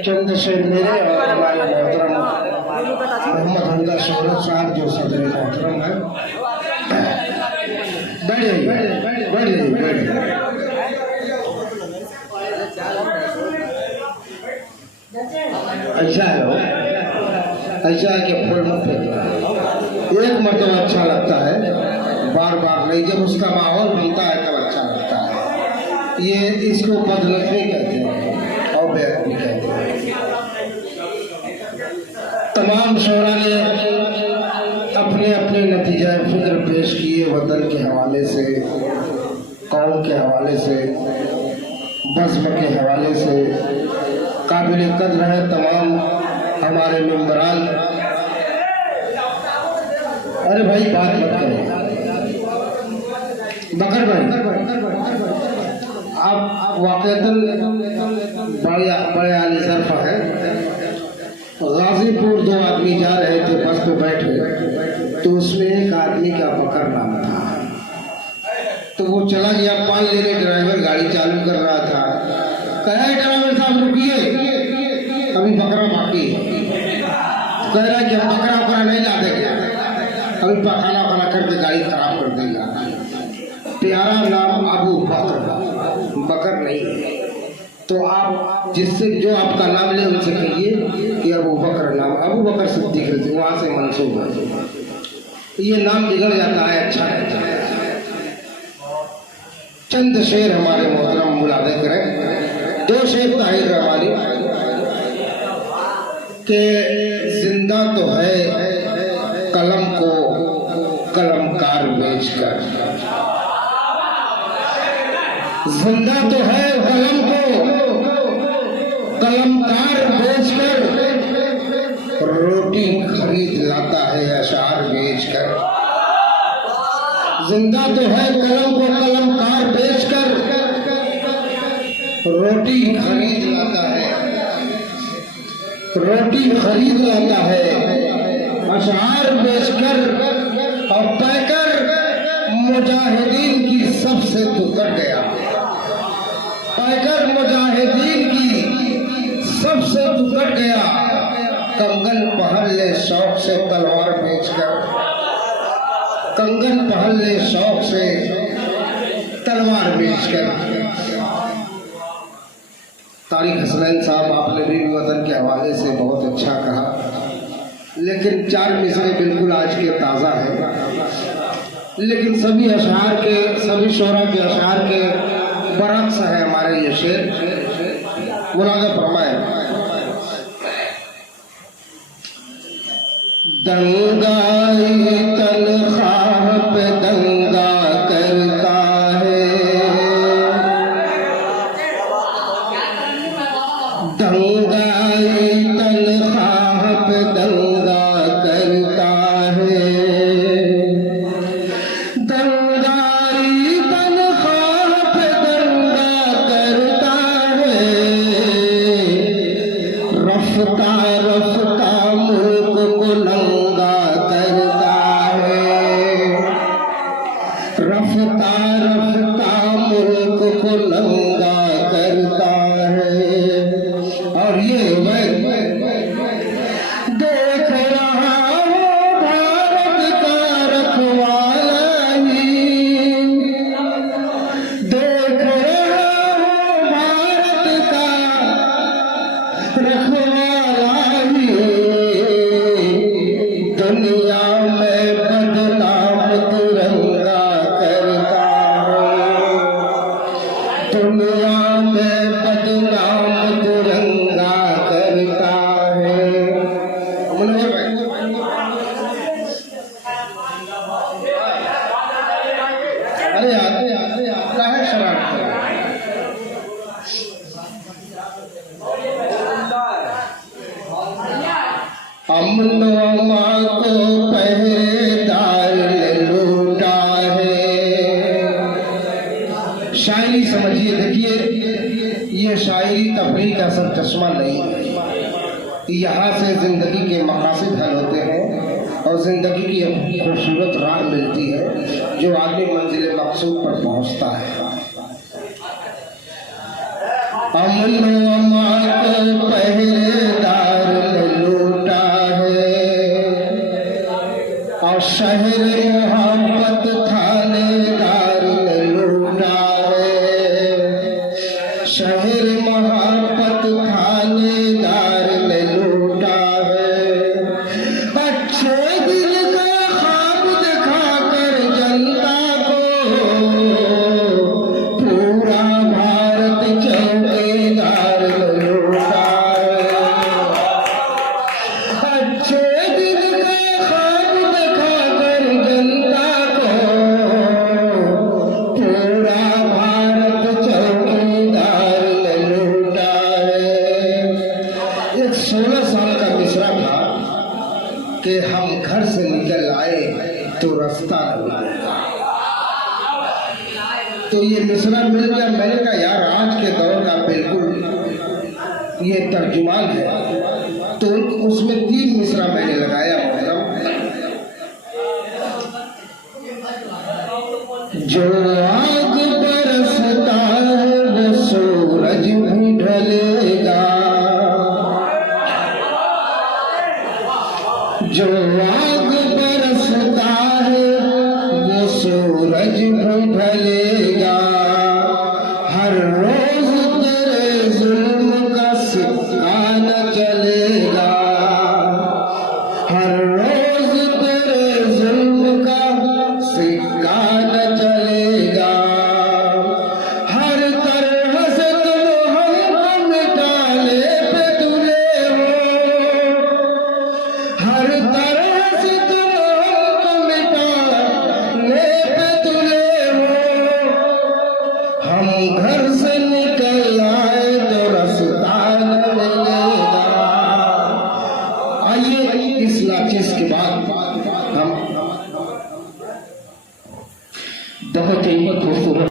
चंद से मेरे और हमारे मोहतरम मोहम्मद हमदा शोहरत साहब जो सदर मोहतरम है, बैठ जाइए। ऐसा है कि फूल मत एक मरतबा अच्छा लगता है, बार बार नहीं। जब उसका माहौल बनता है तब अच्छा लगता है। ये इसको बदलती कहते हैं और बेअदबी कहते हैं। तमाम शोरा ने अपने अपने नतीजा फिक्र पेश किए, वतन के हवाले से, कौम के हवाले से, बज़्म के हवाले से। काबिल कद्र है तमाम हमारे मेंबरान। अरे भाई बात मत करो, बकर भाई आप वाक़तन बड़े आली सरफा है। गाजीपुर 2 आदमी जा रहे थे, बस पे बैठे तो उसमें एक आदमी का बकर नाम था। तो वो चला गया पान लेने, ड्राइवर गाड़ी चालू कर रहा था। कहा ड्राइवर साहब रुकिए, अभी बकरा बाकी है। कह रहा कि हम बकरा नहीं ला देंगे, अभी खाना करके गाड़ी खराब कर देगा। प्यारा नाम अबू बकर, बकर नहीं है। तो आप जिससे जो आपका नाम ले उनसे कहिए कि अबू बकर नाम, अबू बकर सिद्दीक रजी, वहाँ से मंसूब है। ये नाम बिगड़ जाता है, अच्छा रहता है। चंद शेर हमारे मोहतरम मुलादे करें। 2 शेर ताहिर रहमानी के जिंदा तो है कलम को कलमकार बेचकर, जिंदा तो है कलम को कलमकार बेचकर, रोटी खरीद लाता है अशार बेचकर। जिंदा तो है कलम को कलमकार बेचकर, रोटी खरीद लाता है अशार बेचकर। और पैकर मुजाहिदीन की सबसे दुकर गया, पैकर मुजाहिदीन की सबसे दुकर गया। कंगन पहन ले शौक से तलवार बेचकर, कंगन पहन ले शौक से तलवार बेचकर। तारिक हसनैन साहब, आपने भी वतन के हवाले से बहुत अच्छा कहा, लेकिन 4 मिसरे बिल्कुल आज के ताज़ा है। लेकिन सभी अशआर के, सभी शोरा के अशआर के बरक्स है हमारे ये शेर। मुलाज़ा फरमाए। दंगाई तनख्वाह पे दंगा करता है, दंगाई तनख्वाह पे दंगा करता है, दंगाई तनख्वाह पे दंगा करता है। रफ्ता रफ्ता मुल्क को नंगा करता है, रफ्ता रफ्ता मुल्क को नंगा करता है। और ये देख रहा हूँ भारत का रखवाला ही, देख रहा हूँ भारत का रखवाला ही। दुनिया में बदनाम तिरंगा करता है, दुनिया में बदनाम तिरंगा करता है। अरे आता है शराब। अमन अमा को पहरेदार लूटा है। शायरी समझिए, देखिए ये शायरी तफरीह का सब चश्मा नहीं है। यहाँ से जिंदगी के मकासद हल होते हैं और जिंदगी की खूबसूरत राह मिलती है जो आदमी मंजिल मकसूद पर पहुँचता है। अमन अमा को पहरेदार ने लूटा है और शहर मोहब्बत थानेदार ने लूटा है। शहर मोहब्बत थानेदार ने लूटा है। अच्छे दिल का ख्वाब दिखाकर जनता को पूरा भारत चौकीदार ने लूटा है। अच्छे दिल का ख्वाब दिखाकर जनता को पूरा भारत चौकीदार ने लूटा है। एक 16 साल का मिश्रा था कि हम घर से निकल आए तो रास्ता न मिला। तो ये मिसरा मिल गया। मैंने कहा यार आज के दौर का बिल्कुल ये तर्जुमान है। तो उसमें 3 मिसरा मैंने लगाया। जो आग बरसता है वो सूरज भी ढलेगा। जो आग बरसता है वो सूरज भी ढलेगा। हर रोज तेरे जुल्म का सिक्का न चलेगा। हर रोज तेरे जुल्म का सिक्का न चलेगा। हर तरह से तुम हमको मिटाने पे तुले हो। हर तरह से तुम हमको मिटाने पे तुले हो। हम घर से निकल आए तो रास्ता न मिलेगा। आइए इस नाचिस के बाद हम बहुत ही खूबसूरत